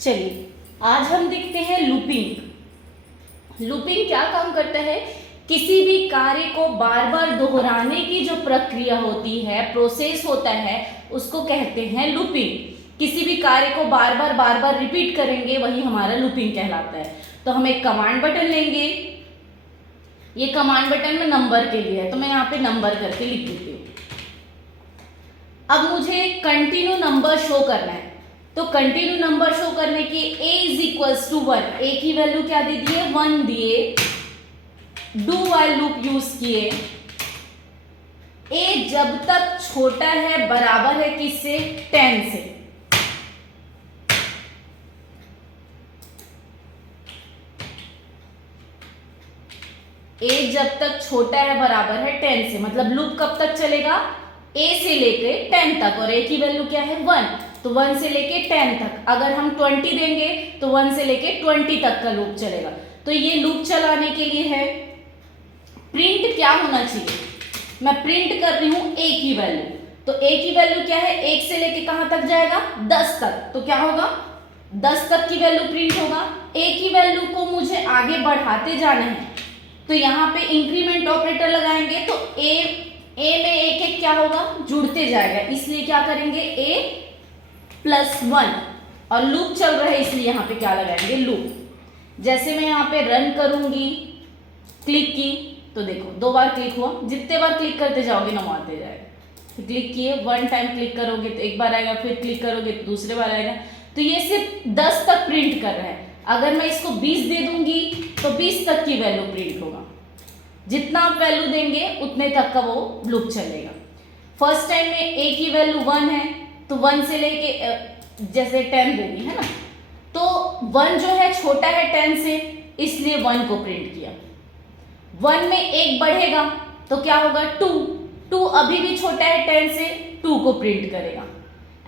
चलिए आज हम देखते हैं लूपिंग। लूपिंग क्या काम करता है? किसी भी कार्य को बार बार दोहराने की जो प्रक्रिया होती है, प्रोसेस होता है, उसको कहते हैं लूपिंग। किसी भी कार्य को बार बार रिपीट करेंगे, वही हमारा लूपिंग कहलाता है। तो हम एक कमांड बटन लेंगे। ये कमांड बटन में नंबर के लिए है, तो मैं यहाँ पे नंबर करके लिख देती हूँ। अब मुझे कंटिन्यू नंबर शो करना है, तो कंटिन्यू नंबर शो करने की a is equals to 1, a की वैल्यू क्या दे दिए? 1 दिए। डू व्हाइल लूप यूज किए। a जब तक छोटा है बराबर है किससे? 10 से। a जब तक छोटा है बराबर है 10 से, मतलब लूप कब तक चलेगा? a से लेके 10 तक, और a की वैल्यू क्या है? 1, तो 1 से लेके 10 तक। अगर हम 20 देंगे तो 1 से लेके 20 तक का लूप चलेगा। तो ये लूप चलाने के लिए है। प्रिंट क्या होना चाहिए? मैं प्रिंट कर रही हूं a की वैल्यू, तो a की वैल्यू क्या है? 1 से लेके कहां तक जाएगा? 10 तक। तो क्या होगा? 10 तक की वैल्यू प्रिंट होगा। a की वैल्यू को मुझे आगे बढ़ाते जाना है, तो यहाँ पे इंक्रीमेंट ऑपरेटर लगाएंगे, तो a में एक एक क्या होगा? जुड़ते जाएगा, इसलिए क्या करेंगे? a+1, और लूप चल रहा है इसलिए यहाँ पे क्या लगाएंगे? लूप। जैसे मैं यहाँ पे रन करूंगी, क्लिक की, तो देखो 2 बार क्लिक हुआ। जितने बार क्लिक करते जाओगे ना आते जाएगा। क्लिक किए, 1 टाइम क्लिक करोगे तो 1 बार आएगा, फिर क्लिक करोगे तो दूसरे बार आएगा। तो ये सिर्फ 10 तक प्रिंट कर रहा है। अगर मैं इसको 20 दे दूंगी तो 20 तक की वैल्यू प्रिंट होगा। जितना आप वैल्यू देंगे उतने तक का वो लूप चलेगा। फर्स्ट टाइम में a की वैल्यू 1 है, तो 1 से लेके जैसे 10 देनी है ना, तो 1 जो है छोटा है 10 से, इसलिए 1 को प्रिंट किया। 1 में 1 बढ़ेगा तो क्या होगा? 2 अभी भी छोटा है 10 से, 2 को प्रिंट करेगा।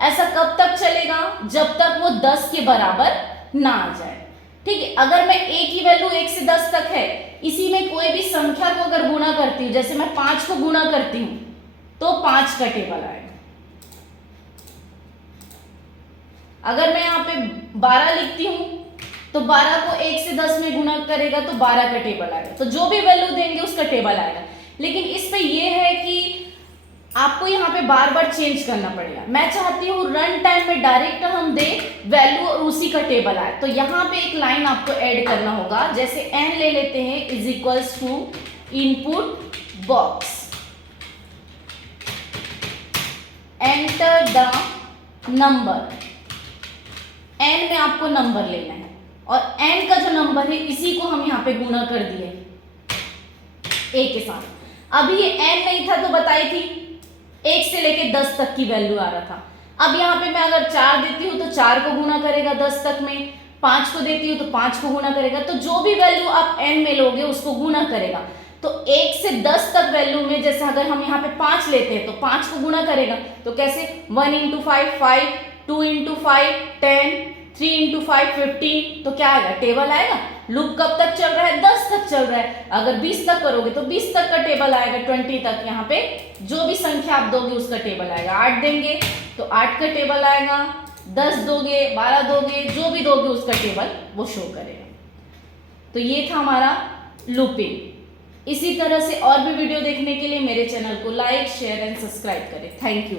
ऐसा कब तक चलेगा? जब तक वो 10 के बराबर ना आ जाए। ठीक है, अगर मैं a की वैल्यू 1 से 10 तक है, इसी में कोई भी संख्या को अगर गुणा करती हूँ, जैसे मैं 5 को गुणा करती हूँ, तो 5 का टेबल आएगा। अगर मैं यहाँ पे 12 लिखती हूँ, तो 12 को 1 से 10 में गुणा करेगा तो 12 का टेबल आएगा। तो जो भी वैल्यू देंगे उसका टेबल आएगा। लेकिन इस पे ये है कि आपको यहाँ पे बार बार चेंज करना पड़ेगा। मैं चाहती हूँ रन टाइम में डायरेक्ट हम दे वैल्यू और उसी का टेबल आए, तो यहाँ पे एक लाइन आपको ऐड करना होगा। जैसे n ले लेते हैं is equals to input box, enter the number. n में आपको नंबर लेना है, और n का जो नंबर है इसी को हम यहाँ पे गुणा कर दिए a के साथ। अभी ये n नहीं था तो बताई थी 1 से लेके 10 तक की वैल्यू आ रहा था। अब यहाँ पे मैं अगर 4 देती हूँ तो 4 को गुणा करेगा 10 तक में, 5 को देती हूँ तो 5 को गुणा करेगा। तो जो भी वैल्यू आप n में लोगे उसको गुणा करेगा। तो 1 से 10 तक वैल्यू में जैसे अगर हम यहाँ पे 5 लेते हैं तो 5 को गुणा करेगा। तो कैसे? 1 × 5 5, 2 × 5 10, 3 × 5 15। तो क्या आएगा? टेबल आएगा। लूप कब तक चल रहा है? 10 तक चल रहा है। अगर 20 तक करोगे तो 20 तक का टेबल आएगा, 20 तक। यहाँ पे जो भी संख्या आप दोगे उसका टेबल आएगा। 8 देंगे तो 8 का टेबल आएगा, 10 दोगे, 12 दोगे, जो भी दोगे उसका टेबल वो शो करेगा। तो ये था हमारा लूपिंग। इसी तरह से और भी वीडियो देखने के लिए मेरे चैनल को लाइक, शेयर एंड सब्सक्राइब करें। Thank you.